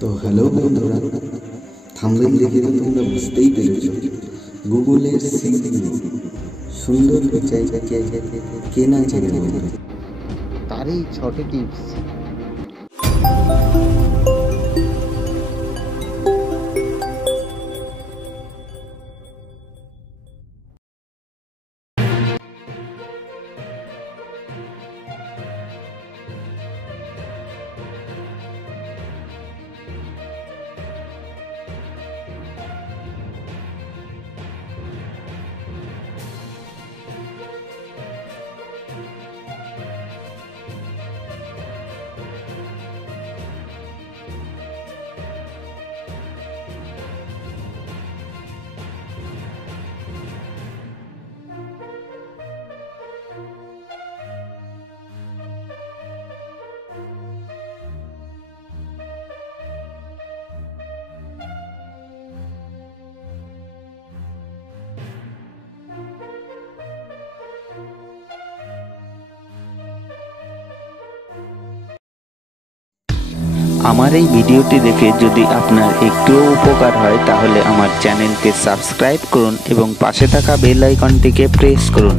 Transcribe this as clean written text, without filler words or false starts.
তো হ্যালো বন্ধুরা, থাম্বনেল দেখে তো তোমরা বুঝতেই পেরেছো গুগলের সিইও সুন্দর জায়গাকে কে না চেনে বলতো। তারই 6টি টিপস। আমার এই ভিডিওটি দেখে যদি আপনার একটুও উপকার হয় তাহলে আমার চ্যানেলকে সাবস্ক্রাইব করুন এবং পাশে থাকা বেল আইকনটিকে প্রেস করুন।